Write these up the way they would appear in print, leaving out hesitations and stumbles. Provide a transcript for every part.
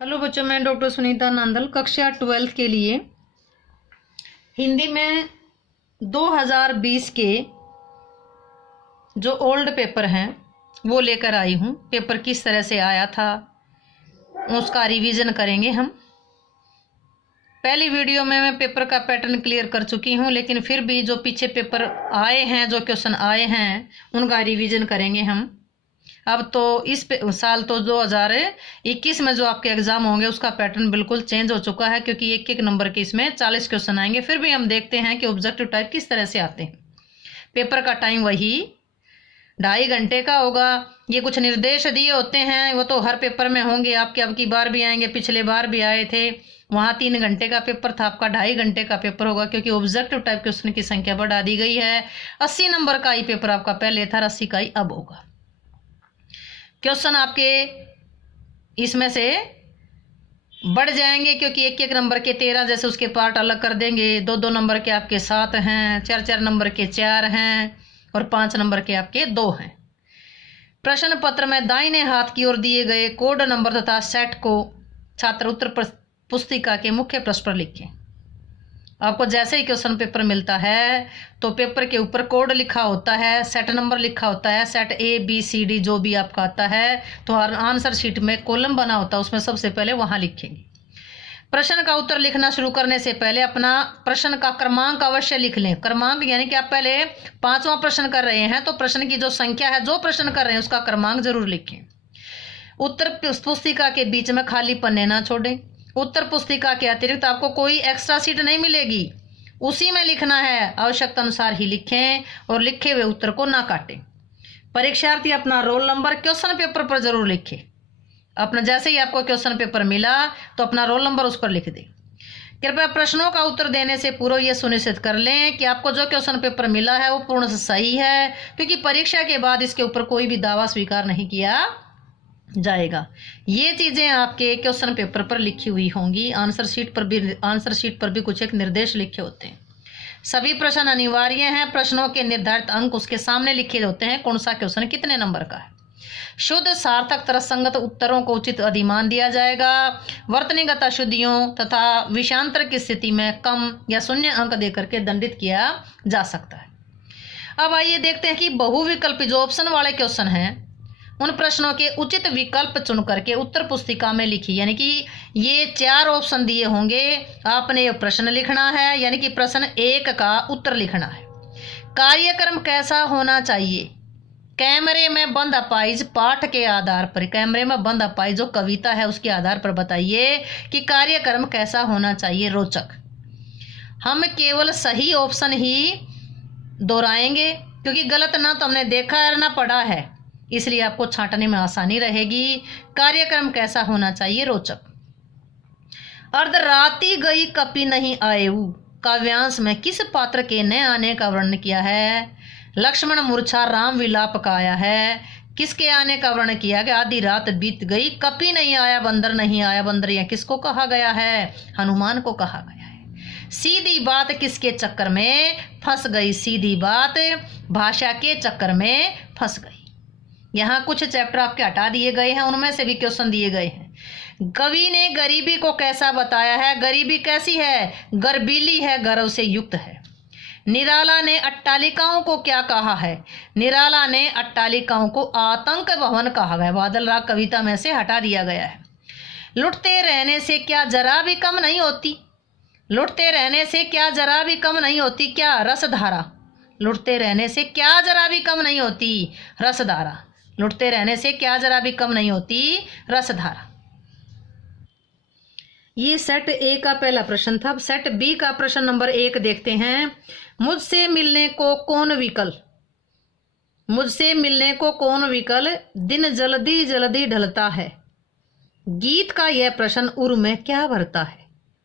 Hello बच्चों, मैं doctor Sunita Nandal कक्षा 12th के लिए हिंदी में 2020 के जो ओल्ड पेपर हैं वो लेकर आई हूँ। पेपर किस तरह से आया था उसका रिवीजन करेंगे हम। पहली वीडियो में मैं पेपर का पैटर्न क्लियर कर चुकी हूँ, लेकिन फिर भी जो पीछे पेपर आए हैं, जो क्वेश्चन आए हैं, उनका रिवीजन करेंगे हम। अब तो इस साल तो 2021 में जो आपके एग्जाम होंगे उसका पैटर्न बिल्कुल चेंज हो चुका है, क्योंकि एक एक नंबर के इसमें 40 क्वेश्चन आएंगे। फिर भी हम देखते हैं कि ऑब्जेक्टिव टाइप किस तरह से आते हैं। पेपर का टाइम वही 2.5 घंटे का होगा। ये कुछ निर्देश दिए होते हैं, वो तो हर पेपर में होंगे आपके, अब की बार भी आएंगे, पिछले बार भी आए थे। वहाँ 3 घंटे का पेपर था, आपका 2.5 घंटे का पेपर होगा, क्योंकि ऑब्जेक्टिव टाइप क्वेश्चन की संख्या बढ़ा दी गई है। 80 नंबर का ही पेपर आपका पहले था, 80 का ही अब होगा। क्वेश्चन आपके इसमें से बढ़ जाएंगे, क्योंकि एक एक नंबर के 13 जैसे उसके पार्ट अलग कर देंगे। 2-2 नंबर के आपके 7 हैं, 4-4 नंबर के 4 हैं और 5 नंबर के आपके 2 हैं। प्रश्न पत्र में दाहिने हाथ की ओर दिए गए कोड नंबर तथा सेट को छात्र उत्तर पुस्तिका के मुख्य पृष्ठ पर लिखें। आपको जैसे ही क्वेश्चन पेपर मिलता है तो पेपर के ऊपर कोड लिखा होता है, सेट नंबर लिखा होता है, सेट ABCD जो भी आपका आता है, तो आंसर शीट में कॉलम बना होता है, उसमें सबसे पहले वहां लिखेंगे। प्रश्न का उत्तर लिखना शुरू करने से पहले अपना प्रश्न का क्रमांक अवश्य लिख लें। क्रमांक यानी कि आप पहले 5वां प्रश्न कर रहे हैं तो प्रश्न की जो संख्या है, जो प्रश्न कर रहे हैं, उसका क्रमांक जरूर लिखें। उत्तर पुस्तिका के बीच में खाली पन्ने ना छोड़ें। उत्तर पुस्तिका के अतिरिक्त आपको कोई एक्स्ट्रा सीट नहीं मिलेगी, उसी में लिखना है। आवश्यकता अनुसार ही लिखें और लिखे हुए उत्तर को ना काटें। परीक्षार्थी अपना रोल नंबर क्वेश्चन पेपर पर जरूर लिखे। अपना जैसे ही आपको क्वेश्चन पेपर मिला तो अपना रोल नंबर उस पर लिख दें। कृपया प्रश्नों का उत्तर देने से पूर्व यह सुनिश्चित कर लें कि आपको जो क्वेश्चन पेपर मिला है वो पूर्ण सही है, क्योंकि परीक्षा के बाद इसके ऊपर कोई भी दावा स्वीकार नहीं किया जाएगा। ये चीजें आपके क्वेश्चन पेपर पर लिखी हुई होंगी। आंसर शीट पर भी कुछ एक निर्देश लिखे होते हैं। सभी प्रश्न अनिवार्य हैं। प्रश्नों के निर्धारित अंक उसके सामने लिखे होते हैं, कौन सा क्वेश्चन कितने नंबर का है। शुद्ध सार्थक तर्कसंगत उत्तरों को उचित अधिमान दिया जाएगा। वर्तनीगत अशुद्धियों तथा विषयांतर की स्थिति में कम या 0 अंक देकर के दंडित किया जा सकता है। अब आइए देखते हैं कि बहुविकल्पी जो ऑप्शन वाले क्वेश्चन हैं, उन प्रश्नों के उचित विकल्प चुन करके उत्तर पुस्तिका में लिखी। यानी कि ये 4 ऑप्शन दिए होंगे, आपने ये प्रश्न लिखना है, यानी कि प्रश्न 1 का उत्तर लिखना है। कार्यक्रम कैसा होना चाहिए? कैमरे में बंद अपाइज पाठ के आधार पर, कैमरे में बंद अपाइज जो कविता है उसके आधार पर बताइए कि कार्यक्रम कैसा होना चाहिए, रोचक। हम केवल सही ऑप्शन ही दोहराएंगे, क्योंकि गलत ना तो हमने देखा है ना पढ़ा है, इसलिए आपको छांटने में आसानी रहेगी। कार्यक्रम कैसा होना चाहिए, रोचक। अर्धराती गई कपि नहीं आएऊ काव्यांश में किस पात्र के न आने का वर्णन किया है? लक्ष्मण मूर्छा राम विलाप का आया है। किसके आने का वर्णन किया गया? आधी रात बीत गई कपि नहीं आया, बंदर नहीं आया। बंदर यह किसको कहा गया है? हनुमान को कहा गया है। सीधी बात किसके चक्कर में फंस गई? सीधी बात भाषा के चक्कर में फंस गई। यहाँ कुछ चैप्टर आपके हटा दिए गए हैं, उनमें से भी क्वेश्चन दिए गए हैं। कवि ने गरीबी को कैसा बताया है? गरीबी कैसी है? गर्बीली है, गर्व से युक्त है। निराला ने अट्टालिकाओं को क्या कहा है? निराला ने अट्टालिकाओं को आतंक भवन कहा गया। बादल राग कविता में से हटा दिया गया है। लुटते रहने से क्या जरा भी कम नहीं होती? लुटते रहने से क्या जरा भी कम नहीं होती? क्या? रसधारा। लुटते रहने से क्या जरा भी कम नहीं होती? रसधारा। लुटते रहने से क्या जरा भी कम नहीं होती? रसधारा। ये सेट ए का पहला प्रश्न था। अब सेट बी का प्रश्न नंबर 1 देखते हैं। मुझसे मिलने को कौन विकल? मुझसे मिलने को कौन विकल? दिन जल्दी जल्दी ढलता है। गीत का यह प्रश्न उर में क्या भरता है?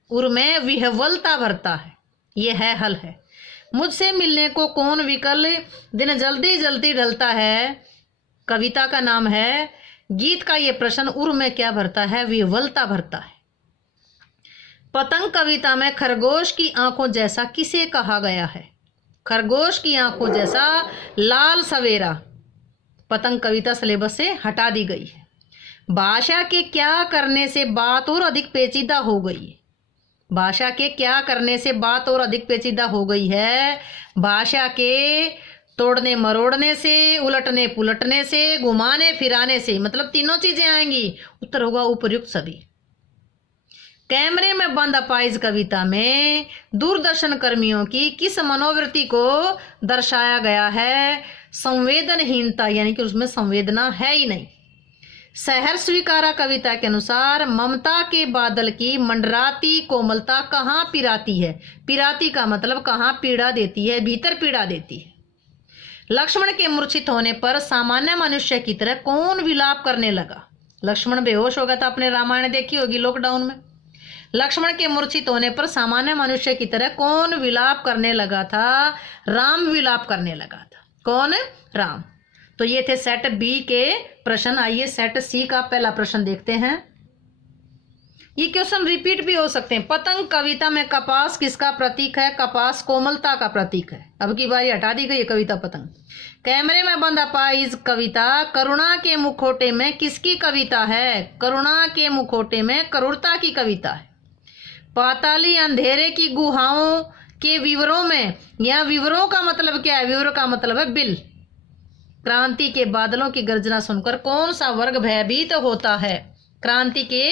उर में विह्वलता भरता है। यह है हल है। मुझसे मिलने को कौन विकल, दिन जल्दी जल्दी ढलता है, कविता का नाम है। गीत का ये प्रश्न उर में क्या भरता है? विह्वलता भरता है। पतंग कविता में खरगोश की आंखों जैसा किसे कहा गया है? खरगोश की आंखों जैसा लाल सवेरा। पतंग कविता सिलेबस से हटा दी गई है। भाषा के क्या करने से बात और अधिक पेचीदा हो गई है? भाषा के क्या करने से बात और अधिक पेचीदा हो गई है? भाषा के तोड़ने मरोड़ने से, उलटने पुलटने से, घुमाने फिराने से, मतलब तीनों चीजें आएंगी। उत्तर होगा उपर्युक्त सभी। कैमरे में बंद अपाइज कविता में दूरदर्शन कर्मियों की किस मनोवृत्ति को दर्शाया गया है? संवेदनहीनता, यानी कि उसमें संवेदना है ही नहीं। सहर्ष स्वीकारा कविता के अनुसार ममता के बादल की मंडराती कोमलता कहाँ पिराती है? पिराती का मतलब कहाँ पीड़ा देती है, भीतर पीड़ा देती है। लक्ष्मण के मूर्छित होने पर सामान्य मनुष्य की तरह कौन विलाप करने लगा? लक्ष्मण बेहोश हो गया था, आपने रामायण देखी होगी लॉकडाउन में। लक्ष्मण के मूर्छित होने पर सामान्य मनुष्य की तरह कौन विलाप करने लगा था? राम विलाप करने लगा था। कौन? राम। तो ये थे सेट बी के प्रश्न। आइए सेट सी का पहला प्रश्न देखते हैं। ये क्वेश्चन रिपीट भी हो सकते हैं। पतंग कविता में कपास किसका प्रतीक है? कपास कोमलता का प्रतीक है। अब की बारी हटा दी गई है कविता पतंग। कैमरे में बंद अपाइज कविता करुणा के मुखौटे में किसकी कविता है? करुणा के मुखौटे में करूरता की कविता है। पाताली अंधेरे की गुहाओं के विवरों में, यह विवरों का मतलब क्या है? विवरों का मतलब है बिल। क्रांति के बादलों की गर्जना सुनकर कौन सा वर्ग भयभीत होता है? क्रांति की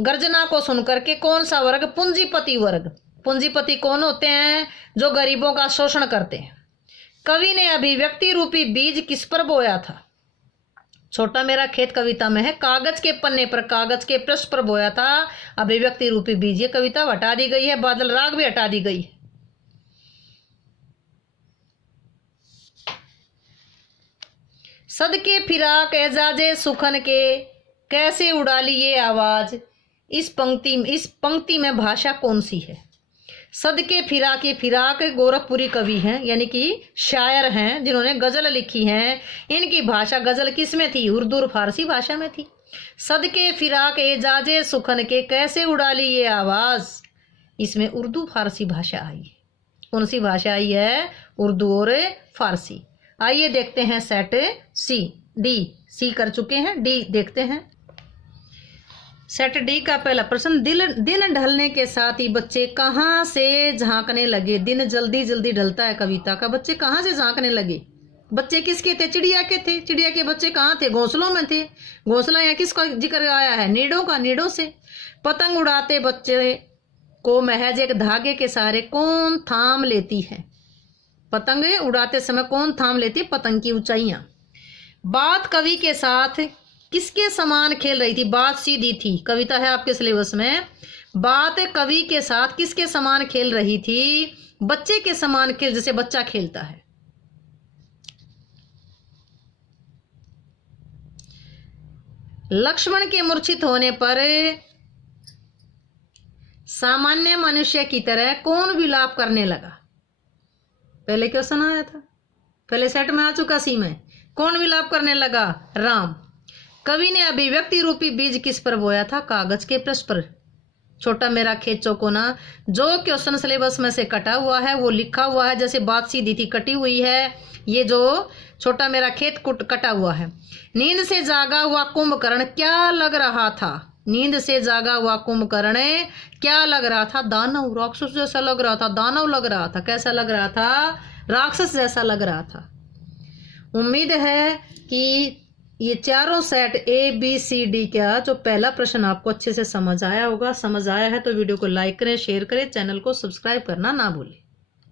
गर्जना को सुनकर के कौन सा वर्ग? पूंजीपति वर्ग। पूंजीपति कौन होते हैं? जो गरीबों का शोषण करते हैं। कवि ने अभिव्यक्ति रूपी बीज किस पर बोया था? छोटा मेरा खेत कविता में है, कागज के पन्ने पर, कागज के पृष्ठ पर बोया था अभिव्यक्ति रूपी बीज। ये कविता हटा दी गई है। बादल राग भी हटा दी गई है। सदके फिराक एजाजे सुखन के कैसे उड़ा ली ये आवाज। इस पंक्ति में भाषा कौन सी है? सदके फिराक, ये फिराक गोरखपुरी कवि हैं, यानी कि शायर हैं जिन्होंने गजल लिखी हैं। इनकी भाषा गजल किस में थी? उर्दू और फारसी भाषा में थी। सदके फिराक एजाजे सुखन के कैसे उड़ा ली ये आवाज, इसमें उर्दू फारसी भाषा आई है। कौन सी भाषा आई है? उर्दू और फारसी। आइए देखते हैं सेट सी। डी सी कर चुके हैं, डी देखते हैं। सेट डी का पहला प्रश्न, दिन ढलने के साथ ही बच्चे कहाँ से झांकने लगे। दिन जल्दी जल्दी ढलता है कविता का, बच्चे कहाँ से झांकने लगे? बच्चे किसके थे? चिड़िया के थे। चिड़िया के बच्चे कहाँ थे? घोंसलों में थे। घोंसला यहाँ किसका जिक्र आया है? नीडों का, नीडों से। पतंग उड़ाते बच्चे को महज एक धागे के सहारे कौन थाम लेती है? पतंग उड़ाते समय कौन थाम लेती है? पतंग की ऊंचाइयां। बात कवि के साथ किसके समान खेल रही थी? बात सीधी थी, कविता है आपके सिलेबस में। बात कवि के साथ किसके समान खेल रही थी? बच्चे के समान खेल, जैसे बच्चा खेलता है। लक्ष्मण के मूर्छित होने पर सामान्य मनुष्य की तरह कौन विलाप करने लगा? पहले क्वेश्चन आया था, पहले सेट में आ चुका सी में। कौन विलाप करने लगा? राम। कवि ने अभिव्यक्ति रूपी बीज किस पर बोया था? कागज के पृष्ठ पर। छोटा मेरा खेत चौकोना, जो क्वेश्चन सिलेबस में से कटा हुआ है वो लिखा हुआ है, जैसे बात सीधी थी कटी हुई है। ये जो छोटा मेरा खेत कटा हुआ है। नींद से जागा हुआ कुंभकर्ण क्या लग रहा था? नींद से जागा हुआ कुंभकर्ण क्या लग रहा था? दानव, राक्षस जैसा लग रहा था। दानव लग रहा था। कैसा लग रहा था? राक्षस जैसा लग रहा था। उम्मीद है कि ये चारों set A B C D का जो पहला प्रश्न आपको अच्छे से समझ आया होगा। समझ आया है तो वीडियो को लाइक करें, शेयर करें, चैनल को सब्सक्राइब करना ना भूलें।